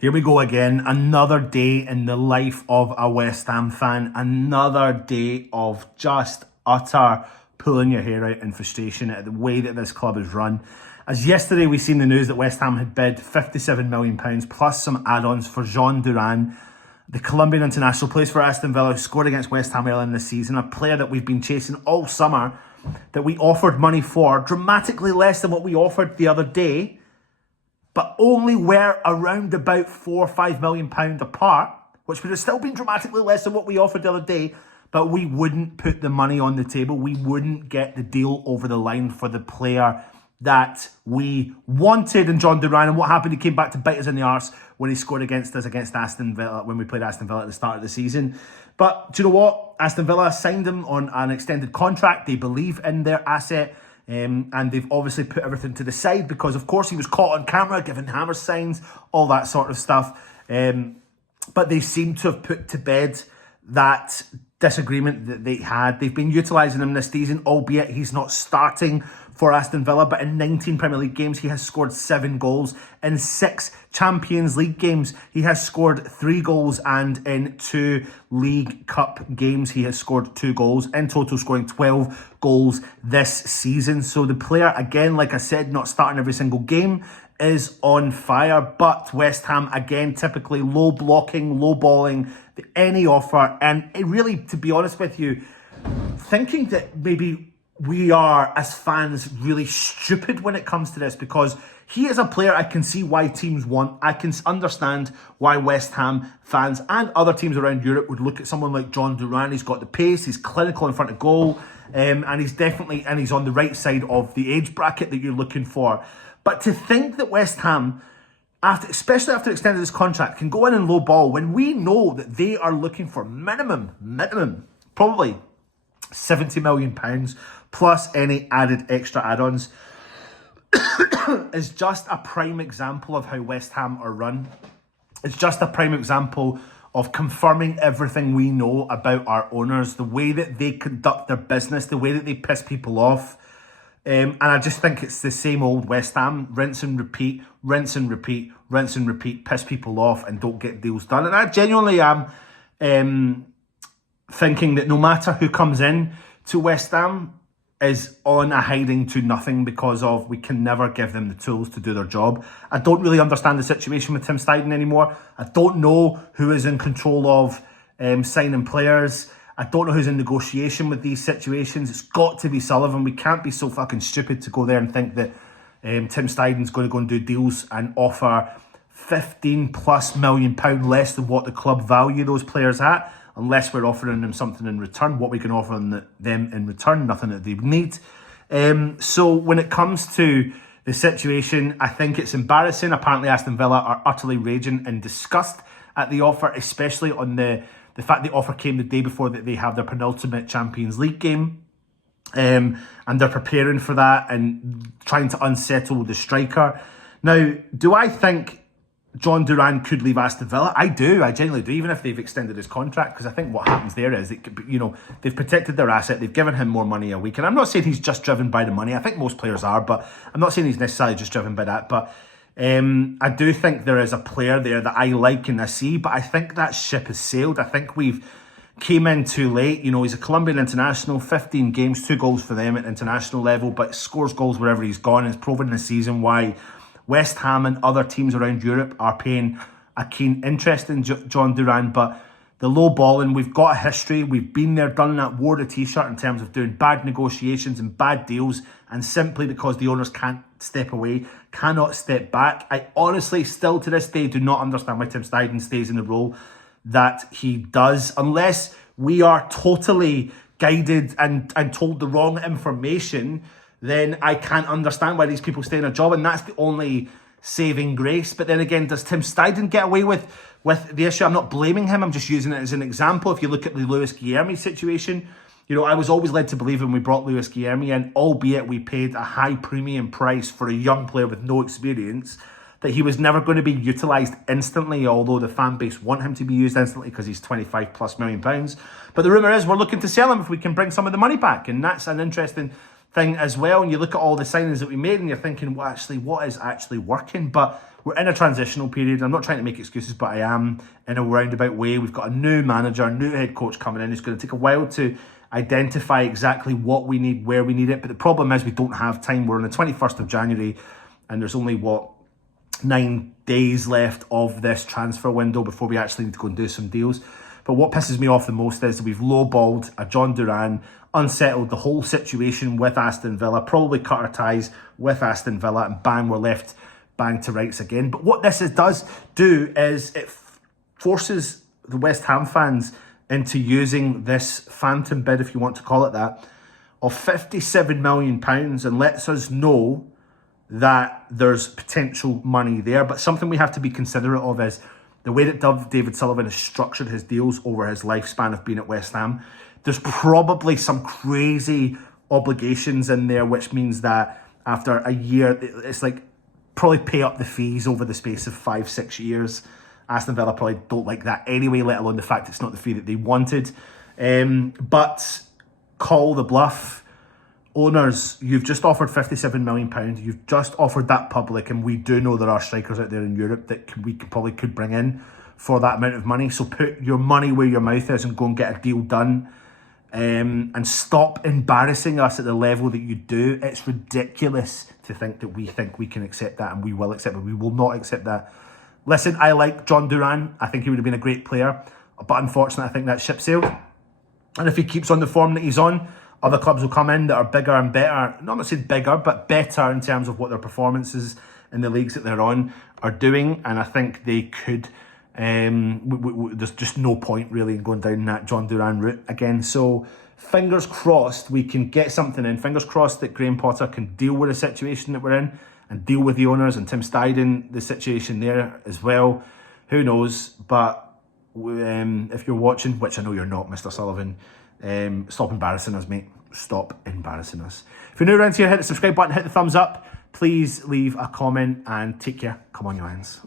Here we go again. Another day in the life of a West Ham fan. Another day of just utter pulling your hair out in frustration at the way that this club is run. As yesterday we seen the news that West Ham had bid £57 million plus some add-ons for Jhon Duran, the Colombian international, plays for Aston Villa, who scored against West Ham earlier in the season, a player that we've been chasing all summer, that we offered money for, dramatically less than what we offered the other day, but only were around about £4 or £5 million apart, which would have still been dramatically less than what we offered the other day, but we wouldn't put the money on the table. We wouldn't get the deal over the line for the player that we wanted in Jhon Duran. And what happened? He came back to bite us in the arse when he scored against us against Aston Villa, when we played Aston Villa at the start of the season. But do you know what? Aston Villa signed him on an extended contract. They believe in their asset. And they've obviously put everything to the side because, of course, he was caught on camera giving hammer signs, all that sort of stuff. But they seem to have put to bed that disagreement that they had. They've been utilising him this season, albeit he's not starting for Aston Villa, but in 19 Premier League games, he has scored 7 goals. In 6 Champions League games, he has scored 3 goals, and in 2 League Cup games, he has scored 2 goals, in total scoring 12 goals this season. So the player, again, like I said, not starting every single game, is on fire. But West Ham, again, typically low blocking, low balling, any offer. And really, to be honest with you, thinking that maybe we are, as fans, really stupid when it comes to this, because he is a player I can see why teams want. I can understand why West Ham fans and other teams around Europe would look at someone like Jhon Duran. He's got the pace, he's clinical in front of goal, and he's on the right side of the age bracket that you're looking for. But to think that West Ham, especially after extending his contract, can go in and low ball when we know that they are looking for minimum, probably £70 million plus any added extra add-ons is just a prime example of how West Ham are run. It's just a prime example of confirming everything we know about our owners, the way that they conduct their business, the way that they piss people off. And I just think it's the same old West Ham, rinse and repeat, piss people off and don't get deals done. And I genuinely am thinking that no matter who comes in to West Ham is on a hiding to nothing because of we can never give them the tools to do their job. I don't really understand the situation with Tim Steidten anymore. I don't know who is in control of signing players. I don't know who's in negotiation with these situations. It's got to be Sullivan. We can't be so fucking stupid to go there and think that Tim Steiden's going to go and do deals and offer £15+ million less than what the club value those players at, unless we're offering them something in return. What we can offer them in return, nothing that they need. So when it comes to the situation, I think it's embarrassing. Apparently Aston Villa are utterly raging in disgust at the offer, especially on the fact the offer came the day before that they have their penultimate Champions League game. And they're preparing for that and trying to unsettle the striker. Now, do I think Jhon Duran could leave Aston Villa? I do. I genuinely do, even if they've extended his contract, because I think what happens there is, they've protected their asset. They've given him more money a week. And I'm not saying he's just driven by the money. I think most players are, but I'm not saying he's necessarily just driven by that. But I do think there is a player there that I like and I see, but I think that ship has sailed. I think we've came in too late. You know, he's a Colombian international, 15 games, 2 goals for them at international level, but scores goals wherever he's gone. It's proven this season why West Ham and other teams around Europe are paying a keen interest in Jhon Duran. But the low balling, we've got a history. We've been there, done that, wore the t-shirt in terms of doing bad negotiations and bad deals. And simply because the owners can't step away, cannot step back. I honestly, still to this day, do not understand why Tim Steidten stays in the role that he does, unless we are totally guided and told the wrong information. Then I can't understand why these people stay in a job, and that's the only saving grace. But then again, does Tim Steidten get away with the issue? I'm not blaming him, I'm just using it as an example. If you look at the Lewis Guilherme situation, you know, I was always led to believe when we brought Lewis Guilherme in, albeit we paid a high premium price for a young player with no experience, that he was never going to be utilised instantly, although the fan base want him to be used instantly because he's £25+ million. But the rumour is we're looking to sell him if we can bring some of the money back, and that's an interesting thing as well. And you look at all the signings that we made and you're thinking, well, actually, what is actually working? But we're in a transitional period. I'm not trying to make excuses, but I am in a roundabout way. We've got a new manager, a new head coach coming in. It's going to take a while to identify exactly what we need, where we need it. But the problem is we don't have time. We're on the 21st of January and there's only, 9 days left of this transfer window before we actually need to go and do some deals. But what pisses me off the most is that we've lowballed a Jhon Duran, unsettled the whole situation with Aston Villa, probably cut our ties with Aston Villa, and bang, we're left bang to rights again. But what this does do is it forces the West Ham fans into using this phantom bid, if you want to call it that, of £57 million, and lets us know that there's potential money there. But something we have to be considerate of is the way that David Sullivan has structured his deals over his lifespan of being at West Ham. There's probably some crazy obligations in there, which means that after a year, it's like probably pay up the fees over the space of 5-6 years. Aston Villa probably don't like that anyway, let alone the fact it's not the fee that they wanted. But call the bluff. Owners, you've just offered £57 million. You've just offered that public, and we do know there are strikers out there in Europe that we probably could bring in for that amount of money. So put your money where your mouth is and go and get a deal done. And stop embarrassing us at the level that you do. It's ridiculous to think that we can accept that, and we will accept it. We will not accept that. Listen, I like Jhon Duran. I think he would have been a great player, but unfortunately I think that ship sailed. And if he keeps on the form that he's on, other clubs will come in that are bigger and better. No, I'm not saying bigger, but better in terms of what their performances in the leagues that they're on are doing. And I think they could. There's just no point really in going down that Jhon Duran route again. So fingers crossed we can get something in. Fingers crossed that Graham Potter can deal with the situation that we're in and deal with the owners, and Tim Steiden, the situation there as well. Who knows? But if you're watching, which I know you're not, Mr. Sullivan, stop embarrassing us, mate. Stop embarrassing us. If you're new around here, hit the subscribe button, hit the thumbs up. Please leave a comment and take care. Come on, you irons.